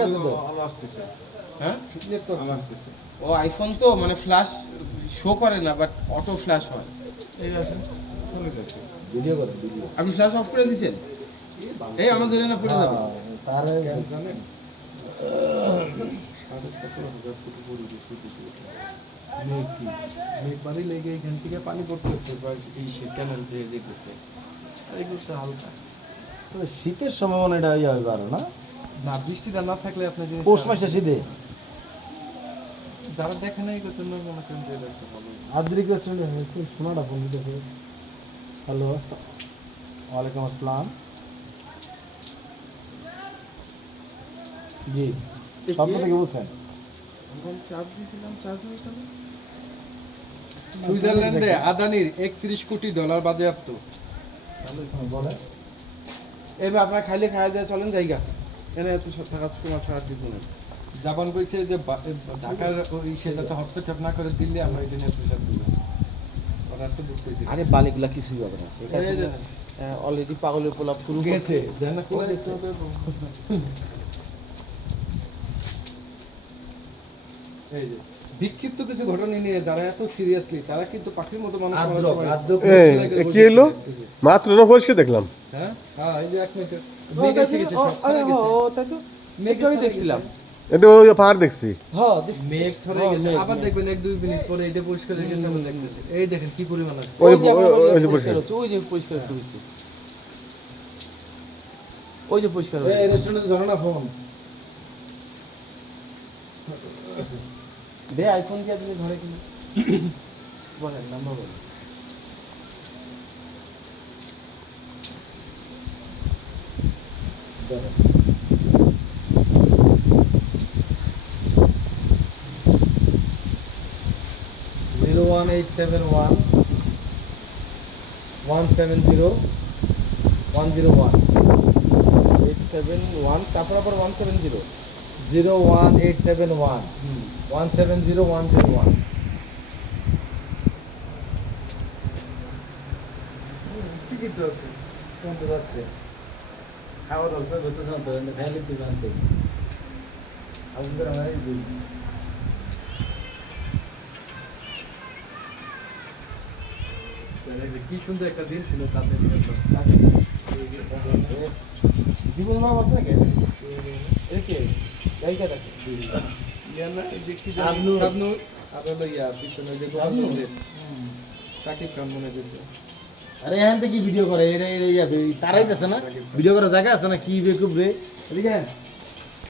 কাছে তো হ্যাঁ ফিটনেস তো আছে। ও আইফোন তো মানে ফ্ল্যাশ শো করে না বাট অটো ফ্ল্যাশ হয় ঠিক আছে ভিডিও করে ভিডিও আপনি ফ্ল্যাশ অফ করে দিয়েছেন এই আমার ধরে না পড়ে যাবে তার জানেন 17,500 ফুট উপরে উঠে মেঘ কি মেঘ বাড়ি লেগে এখান থেকে পানি পড়তেছে বা এই সে ক্যানেল দিয়ে যেতেছে এগুলো তো হালকা তবে শীতের সময় মনে এটা ইয়ে হবে আরো না না বৃষ্টিটা না থাকলে আপনার জিনিস পৌষ মাসে শীতে যারা দেখে না এই জন্য মনে করেন যে এটা একটা ভালো আদ্রিক রেস্টুরেন্ট খুব শোনাটা ফোন দিতেছে হ্যালো ওয়ালাইকুম আসসালাম জি স্বপ্ন থেকে বলছেন চার্জ দিয়েছিলাম চার্জ হয়ে গেল সুইজারল্যান্ডে আদানির 31 কোটি ডলার বাজেয়াপ্ত বলে এবার আপনার খাইলে খাওয়া দেওয়া চলেন জায়গা এনে এত টাকা তোমার ছাড়া কিছু নেই জাপান কইছে যে ঢাকার ওই সেটাতে হস্তক্ষেপ না করে দিল্লি আমরা এটা নিয়ে প্রেশার দিব ওরা তো বুঝ কইছে আরে বালিগুলা কিছুই হবে না এই যে অলরেডি পাগলের পোলা শুরু গেছে দেন না করে দেখতে হবে এই যে বিক্ষিপ্ত কিছু ঘটনা নিয়ে যারা এত সিরিয়াসলি তারা কিন্তু পাখির মতো মানুষ মারার আদ্রক সময়- আদ্রক কি এলো মাত্র পরিষ্কার দেখলাম হ্যাঁ হ্যাঁ এই যে এক মিনিট মেঘ এসে গেছে সব সরে গেছে তাই তো মেঘ আমি সরে দেখছিলাম গেছে। এটা ওই পাহাড় দেখছি হ্যাঁ মেঘ সরে গেছে আবার দেখবেন 1-2 মিনিট পরে এটা পরিষ্কার হয়ে গেছে আবার দেখতেছি এই দেখেন কি পরিমাণ আছে ওই ওই যে পরিষ্কার হচ্ছে ওই যে পরিষ্কার হচ্ছে ওই যে পরিষ্কার এই রেস্টুরেন্টে ধরো না ফোন দে আইফোন দিয়ে আপনি ঘরে কিনে বলেন নাম্বার বলেন জিরো 1871 170 101 871 তারপর আবার 170 01871 170 101 ঠিকই তো আছে কোন তো যাচ্ছে খাওয়া দাওয়া ধরতেছে না তো খাইলে তুই জানতে আমাদের আমার কি সুন্দর একটা দিন ছিল তাদের জীবন মা আছে নাকি একে জায়গা থাকে ইয়া না এই যে কি শাবনূর। শাবনূর আর হলো ইয়া পিছনে যে গোপালগঞ্জের সাকিব খান মনে হচ্ছে আরে এখান থেকে ভিডিও করে এটা তারাই আছে না ভিডিও করার জায়গা আছে না কি বেকুব রে এদিকে আয়।